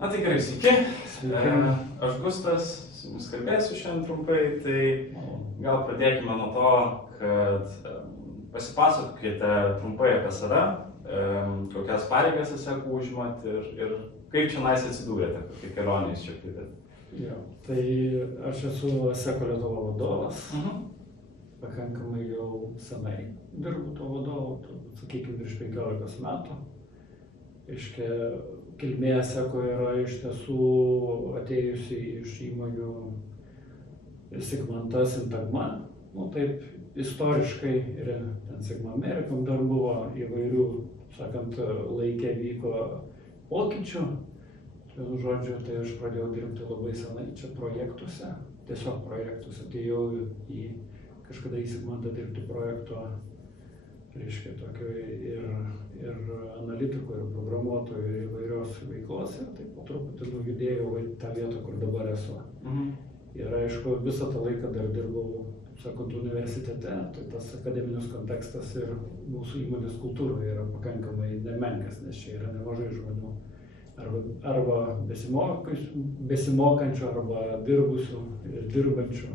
Na tai gerai, sveiki. Aš Gustas, su jumis kalbėsiu šiandien trumpai, tai gal pradėkime nuo to, kad pasipasakokite trumpai apie save, kokias pareigas SECO užimat ir kaip čia atsidūrėte, kokie kelionės čia pridėt. Tai aš esu SECO Lietuva vadovas, pakankamai jau senai dirbu to vadovu, sakykime, virš 15 metų. Kilmė SECO yra iš tiesų atėjusi iš įmonių Sigmanta, Sintagma. Taip, istoriškai ir ten Sigma Amerikam dar buvo įvairių, sakant, laikė vyko pokyčių. Vienu žodžiu, tai aš pradėjau dirbti labai senai čia projektuose, tiesiog projektuose. Atėjau į kažkada į Sigmantą dirbti projekto, reiškia, tokio ir analitikų, ir programuotojų, ir įvairios veiklos, ir taip po truputį nujudėjau į tą vietą, kur dabar esu. Ir aišku, visą tą laiką dar dirbau, sakant, universitete, tai tas akademinis kontekstas ir mūsų įmonės kultūroje yra pakankamai nemenkas, nes čia yra nemažai žmonių, arba besimokančių, arba dirbusių ir dirbančių.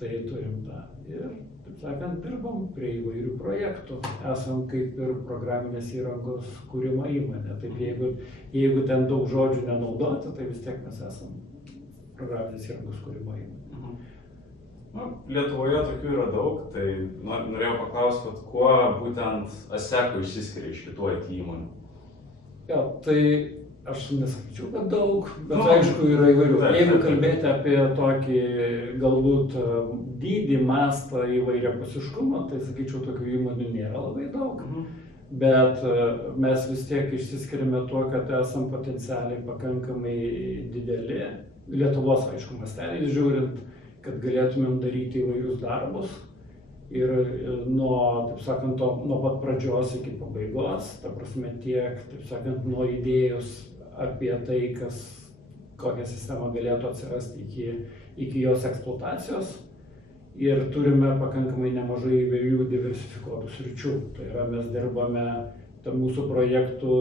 Tai turim tą. Ir, taip sakant, dirbam prie įvairių projektų. Esam kaip ir programinės įrangos kūrimo įmonė. Taip, jeigu ten daug žodžių nenaudoti, tai vis tiek mes esam programinės įrangos kūrimo įmonė. Lietuvoje tokių yra daug, tai norėjau paklausti, kuo būtent SECO išsiskiria iš kitų IT įmonių? Tai aš nesakyčiau, kad daug, bet aišku yra įvairių. Jeigu kalbėti apie tokį galbūt dydį, mastą, įvairiapusiškumą, tai sakyčiau, tokių įmonių nėra labai daug. Bet mes vis tiek išsiskiriame tuo, kad esam potencialiai pakankamai dideli, Lietuvos, aišku, masteliais žiūrint, kad galėtumėm daryti įvairius darbus. Ir nuo, taip sakant, nuo pat pradžios iki pabaigos, ta prasme tiek, taip sakant, nuo idėjos apie tai, kokią sistemą galėtų atsirasti iki jos eksploatacijos. Ir turime pakankamai nemažai įvairių diversifikuotų sričių. Tai yra, mes dirbame, ta mūsų projektų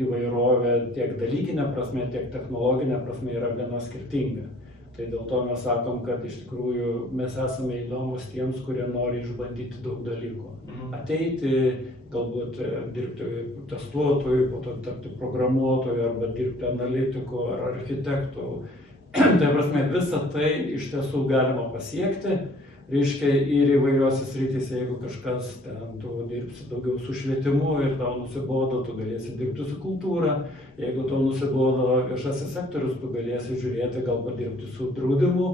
įvairovė tiek dalykinė prasme, tiek technologinė prasme yra gana skirtinga. Tai dėl to mes sakom, kad iš tikrųjų mes esame įdomus tiems, kurie nori išbandyti daug dalykų. Ateiti, galbūt dirbti testuotojų, po to tapti programuotojų, arba dirbti analitiku ar architektų. Tai prasme, visą tai iš tiesų galima pasiekti. Reiškia, ir įvairiuose srityse, jeigu kažkas ten, tu dirbsi daugiau su švietimu ir tau nusibodo, tu galėsi dirbti su kultūra. Jeigu tau nusibodo viešasis sektorius, tu galėsi žiūrėti, gal padirbti su draudimu.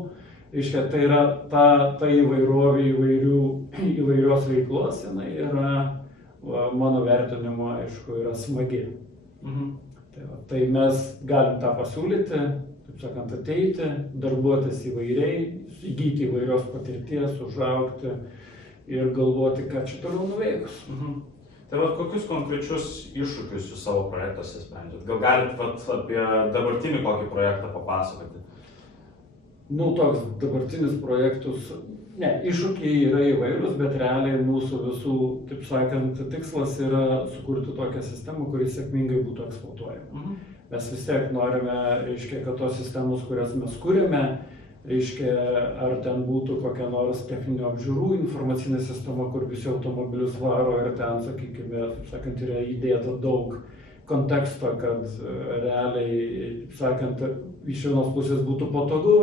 Reiškia, tai yra ta įvairovė įvairios veiklos, jinai yra, mano vertinimu, aišku, yra smagi. Tai mes galim tą pasiūlyti, taip sakant, ateiti, darbuotis įvairiai, įgyti įvairios patirties, užaugti ir galvoti, ką čia toliau nuveikus. Tai kokius konkrečius iššūkius jūs savo projektuose sprendžiat? Gal galit apie dabartinį kokį projektą papasakoti? Toks dabartinis projektus, iššūkiai yra įvairūs, bet realiai mūsų visų, taip sakant, tikslas yra sukurti tokią sistemą, kuris sėkmingai būtų eksploatuojama. Mes vis tiek norime, reiškia, kad tos sistemos, kurias mes kūrėme, reiškia, ar ten būtų kokia nors techninio apžiūrų informacinė sistema, kur visi automobilius varo ir ten, sakykime, sakant, yra įdėta daug konteksto, kad realiai, sakant, iš vienos pusės būtų patogu,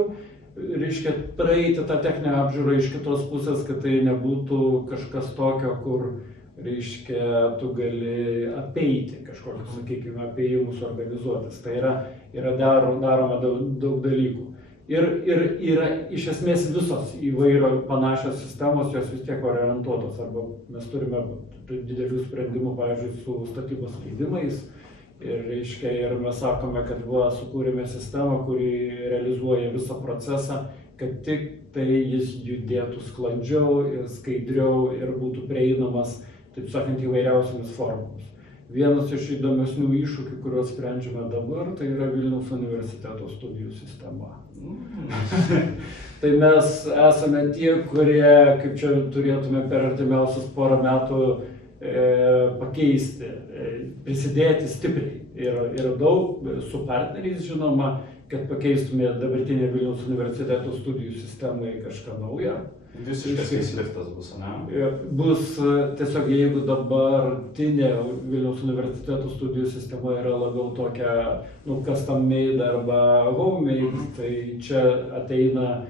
reiškia, praeiti tą techninę apžiūrą, iš kitos pusės, kad tai nebūtų kažkas tokio, kur, reiškia, tu gali apeiti kažkokius, sakykime, apėjimus organizuotis. Tai yra daroma daug dalykų. Ir yra iš esmės visos įvairios panašios sistemos, jos vis tiek orientuotos. Arba mes turime didelių sprendimų, pavyzdžiui, su statybos leidimais. Ir, reiškia, ir mes sakome, kad sukūrėme sistemą, kuri realizuoja visą procesą, kad tik tai jis judėtų sklandžiau ir skaidriau ir būtų prieinamas, taip sakant, įvairiausiamis formomis. Vienas iš įdomesnių iššūkių, kuriuos sprendžiame dabar, tai yra Vilniaus universiteto studijų sistema. Tai mes esame tie, kurie, kaip čia turėtume per artimiausius porą metų pakeisti, prisidėti stipriai ir daug su partneriais, žinoma, kad pakeistume dabartinę Vilniaus universiteto studijų sistemą į kažką naują. Visiškas faceliftas bus, ne? Bus tiesiog, jeigu dabartinė Vilniaus universiteto studijų sistema yra labiau tokia, custom made arba homemade, tai čia ateina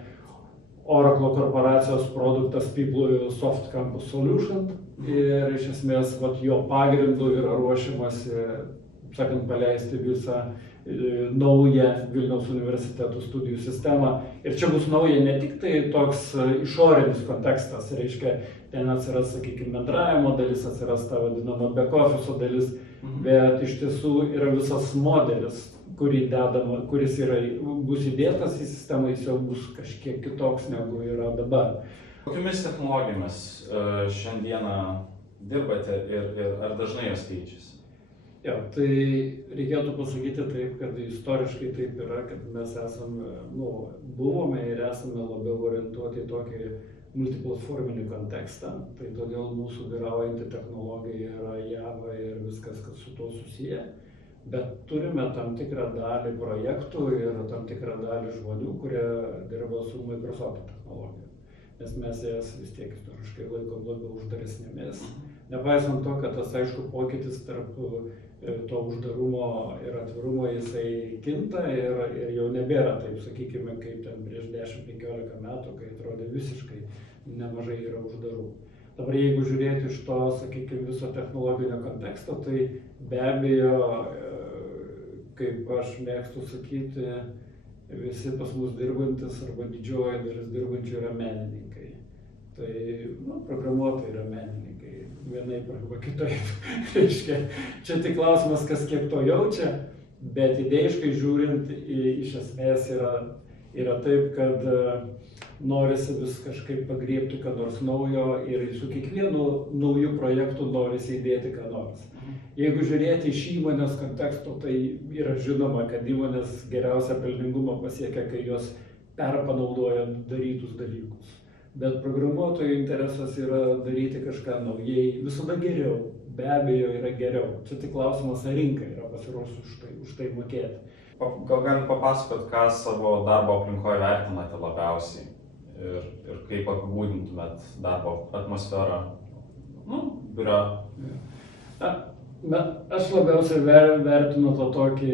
Oracle korporacijos produktas PeopleSoft Campus Solution ir iš esmės jo pagrindu yra ruošiamasi, sakant, paleisti visą naują Vilniaus universiteto studijų sistemą. Ir čia bus nauja ne tik tai toks išorinis kontekstas, reiškia, ten atsiras, sakykime, bendravimo dalis, atsiras ta vadinama back office dalis, bet iš tiesų yra visas modelis, kuris bus įdėtas į sistemą, jis jau bus kažkiek kitoks negu yra dabar. Kokiamis technologijomis šiandieną dirbate ir ar dažnai jos keičiasi? Jo, tai reikėtų pasakyti taip, kad istoriškai taip yra, kad mes buvome ir esame labiau orientuoti į tokį multiplatforminį kontekstą, tai todėl mūsų vyraujanti technologija yra Java ir viskas, kas su tuo susiję, bet turime tam tikrą dalį projektų ir tam tikrą dalį žmonių, kurie dirba su Microsoft technologija, nes mes jas vis tiek istoriškai laikom labiau uždaresnėmis. Nepaisant to, kad tas, aišku, pokytis tarp to uždarumo ir atvirumo jisai kinta ir jau nebėra taip, sakykime, kaip ten prieš 10-15 metų, kai atrodė visiškai nemažai yra uždarų. Dabar jeigu žiūrėti iš to, sakykime, viso technologinio konteksto, tai be abejo, kaip aš mėgstu sakyti, visi pas mus dirbantis arba didžioji dalis dirbančių yra menininkai. Tai programuotojai yra menininkai. Vienaip arba kitaip. Reiškia, čia tik klausimas, kas kiek to jaučia, bet idėjiškai žiūrint, iš esmės yra taip, kad norisi vis kažkaip pagriebti ką nors naujo ir su kiekvienu nauju projektu norisi įdėti ką nors. Jeigu žiūrėti iš įmonės konteksto, tai yra žinoma, kad įmonės geriausią pelningumą pasiekia, kai jos perpanaudoja darytus dalykus. Bet programuotojų interesas yra daryti kažką naujai, visada geriau, be abejo yra geriau. Čia tik klausimas, ar rinka yra pasiruošusi už tai mokėti. Gal galit papasakot, ką savo darbo aplinkoje vertinate labiausiai ir kaip apibūdintumėt darbo atmosferą, biure? Aš labiausiai vertinu tą tokį,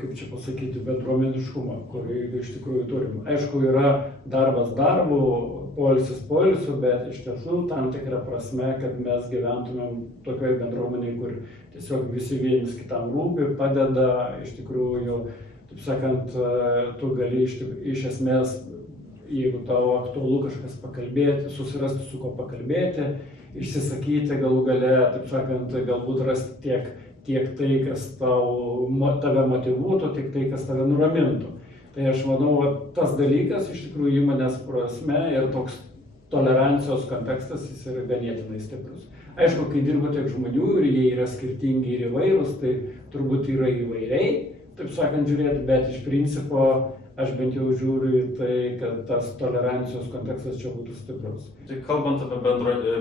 kaip čia pasakyti, bendruomeniškumą, kurį iš tikrųjų turim. Aišku, yra darbas darbu, poilsis poilsiu, bet iš tiesų tam tikrą prasme, kad mes gyventumėm tokioje bendruomenėje, kur tiesiog visi vienas kitam rūpi, padeda, iš tikrųjų, taip sakant, tu gali iš esmės, jeigu tau aktualu kažkas pakalbėti, susirasti su ko pakalbėti, išsisakyti galų gale, taip sakant, galbūt rasti tiek tai, kas tave motyvuotų, tiek tai, kas tave nuramintų. Tai aš manau, tas dalykas iš tikrųjų įmonės prasme ir toks tolerancijos kontekstas jis yra ganėtinai stiprus. Aišku, kai dirba tiek žmonių ir jie yra skirtingi ir įvairūs, tai turbūt yra įvairiai, taip sakant, žiūrėti, bet iš principo aš bent jau žiūriu į tai, kad tas tolerancijos kontekstas čia būtų stiprus. Tai kalbant apie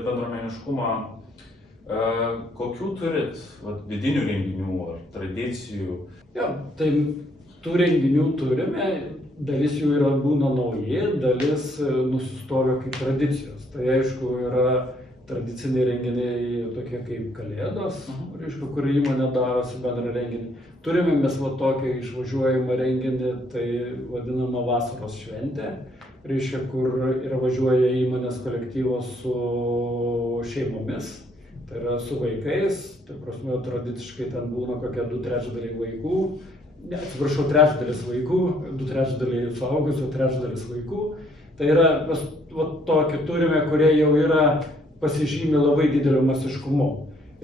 bendruomeniškumą, kokių turit vidinių renginių ar tradicijų? Ja, tai tų renginių turime, dalis jų būna nauji, dalis nusistovė kaip tradicijos. Tai aišku yra tradiciniai renginiai tokie kaip Kalėdos, reiškia, kur įmonė darosi bendrą renginį. Turime mes tokį išvažiuojamą renginį, tai vadinama vasaros šventė, reiškia, kur yra važiuoja įmonės kolektyvos su šeimomis, tai yra su vaikais, tai prasme tradiciškai ten būna kokie 2/3 vaikų, atsiprašau, 1/3 vaikų, 2/3 suaugusių, 1/3 vaikų. Tai yra, mes tokį turime, kurie jau yra pasižymė labai dideliu masiškumu.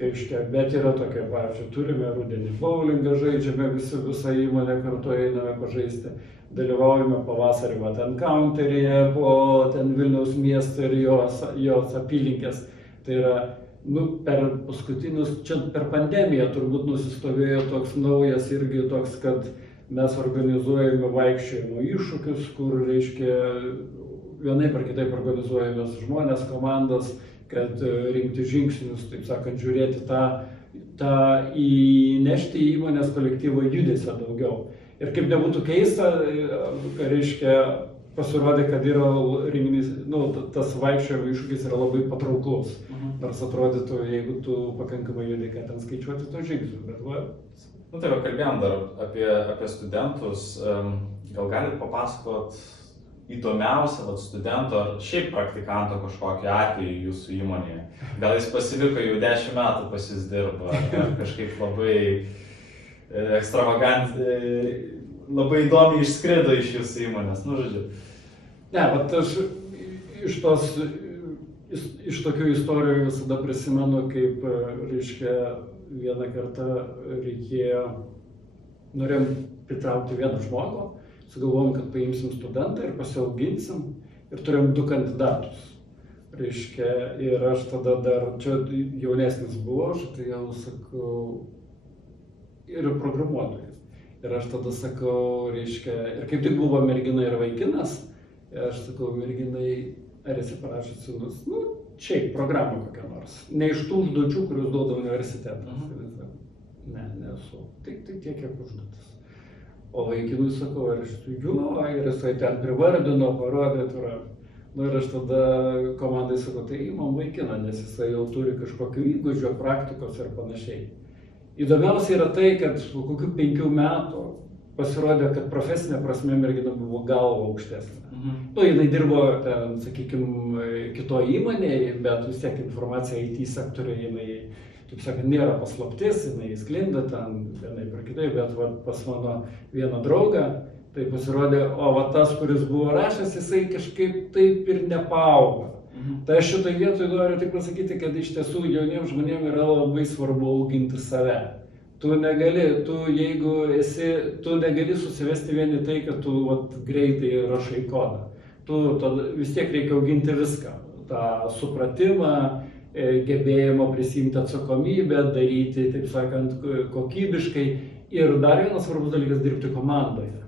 Bet yra tokia, pavyzdžiui, turime rudenį bowlingą, žaidžiame visą įmonę kartu einame pažaisti, dalyvaujame pavasarį ten counteryje, po ten Vilniaus miestą ir jos apylinkės. Tai yra, per paskutinius, čia per pandemiją turbūt nusistovėjo toks naujas irgi toks, kad mes organizuojame vaikščiojimo iššūkius, kur, reiškia, vienaip ar kitaip organizuojame žmonės, komandas, kad rinkti žingsnius, taip sakant, žiūrėti įnešti į įmonės kolektyvo judesio daugiau. Ir kaip nebūtų keista, reiškia, pasirodė, kad yra renginys, tas vaikščiojimo iššūkis yra labai patrauklus. Nors atrodytų, jeigu tu pakankamai judi, kad ten skaičiuoti to žingsnių, bet va. Tai va, kalbėjom dar apie studentus. Gal galit papasakot įdomiausią studento ar šiaip praktikanto kažkokį atvejį jūsų įmonėje? Gal jis pasiliko jau 10 metų pas jus dirba, ar kažkaip labai labai įdomiai išskrido iš jūsų įmonės, žodžiu. Ne, bet aš iš tokių istorijų visada prisimenu, kaip, reiškia, vieną kartą norėjom pritraukti vieną žmogų, sugalvojom, kad paimsim studentą ir pasiauginsim ir turėjom 2 kandidatus. Reiškia, ir aš tada dar, čia jaunesnis buvau, tai jau sakau, ir programuotojas. Ir aš tada sakau, reiškia, ir kaip tik buvo mergina ir vaikinas, ir aš sakau, merginai, ar esi parašęs sūnus, šiaip programą kokią nors, ne iš tų užduočių, kuriuos duoda universitetas. Ne, nesu, tik tiek, kiek užduotis. O vaikinui sakau, ir jisai ten privardino, parodė, ir aš tada komandai sakau, tai imam vaikiną, nes jisai jau turi kažkokių įgūdžių, praktikos ir panašiai. Įdomiausia yra tai, kad po kokių 5 metų pasirodė, kad profesinė prasme mergina buvo galva aukštesnė. Jinai dirbo, sakykime, kitoje įmonėje, bet vis tiek informacija IT sektoriuje, jinai, taip sakant, nėra paslaptis, jinai sklinda ten vienai per kitai, bet pas mano vieną draugą, tai pasirodė, o tas, kuris buvo rašęs, jisai kažkaip taip ir nepaaugo. Tai aš šitoj vietoj noriu tik pasakyti, kad iš tiesų jauniems žmonėms yra labai svarbu auginti save. Tu negali susivesti vien į tai, kad tu greitai rašai kodą. Vis tiek reikia auginti viską. tą supratimą, gebėjimo prisimti atsakomybę, daryti, taip sakant, kokybiškai. Ir dar vienas svarbus dalykas - dirbti komandoje.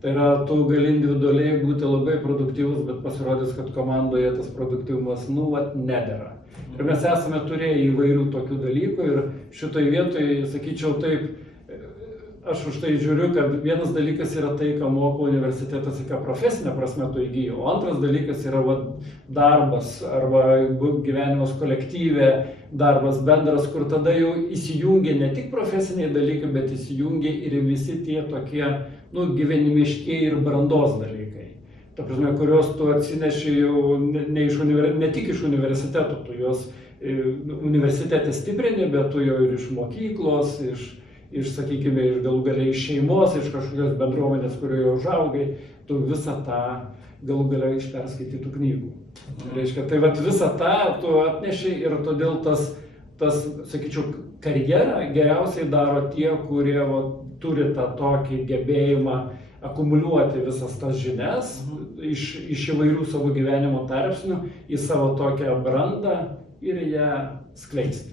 Tai yra, tu gali individualiai būti labai produktyvus, bet pasirodys, kad komandoje tas produktyvumas, nedera. Ir mes esame turėję įvairių tokių dalykų ir šitoj vietoj, sakyčiau taip, aš už tai žiūriu, kad vienas dalykas yra tai, ką moko universitetas, ką profesinė prasme tu įgyji, o antras dalykas yra darbas arba gyvenimas kolektyve, darbas bendras, kur tada jau įsijungia ne tik profesiniai dalykai, bet įsijungia ir visi tie tokie, gyvenimiškiai ir brandos dalykai. Ta prasme, kurios tu atsineši jau ne tik iš universiteto, tu juos universitete stiprini, bet tu jau ir iš mokyklos, sakykime, iš galų galiai iš šeimos, iš kažkokios bendruomenės, kurioje užaugai, tu visą tą galų galiai iš perskaitytų knygų. Reiškia, tai visą tą tu atneši ir todėl tas, sakyčiau, karjerą geriausiai daro tie, kurie turi tą tokį gebėjimą akumuliuoti visas tas žinias iš įvairių savo gyvenimo tarpsnių į savo tokią brandą ir ją skleisti.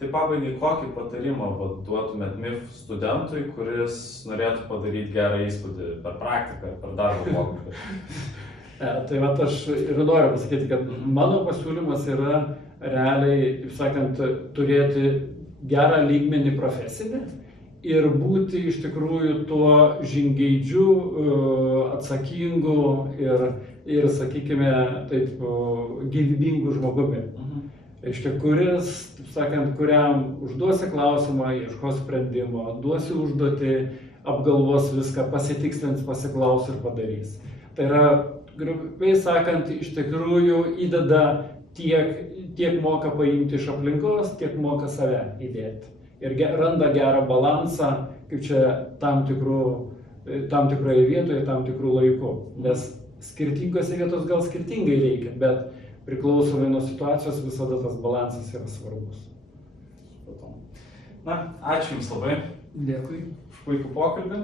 Tai pabaigai, kokį patarimą duotumėt MIF studentui, kuris norėtų padaryti gerą įspūdį per praktiką, per darbo pokalbį? Tai aš ir noriu pasakyti, kad mano pasiūlymas yra realiai, taip sakant, turėti gerą lygmenį profesinį ir būti iš tikrųjų tuo žingeidžiu, atsakingu ir sakykime, taip, gyvybingu žmogumi. Reiškia, kuris, taip sakant, kuriam užduosi klausimą, ieškos sprendimo, duosi užduotį, apgalvos viską, pasitikslins, pasiklaus ir padarys. Tai yra, grubiai sakant, iš tikrųjų įdeda tiek moka paimti iš aplinkos, tiek moka save įdėti. Ir randa gerą balansą, kaip čia tam tikroje vietoje, tam tikrų laikų. Nes skirtingose vietos gal skirtingai reikia, bet priklausomai nuo situacijos visada tas balansas yra svarbus. Ačiū Jums labai. Dėkui. Už puikų pokalbį.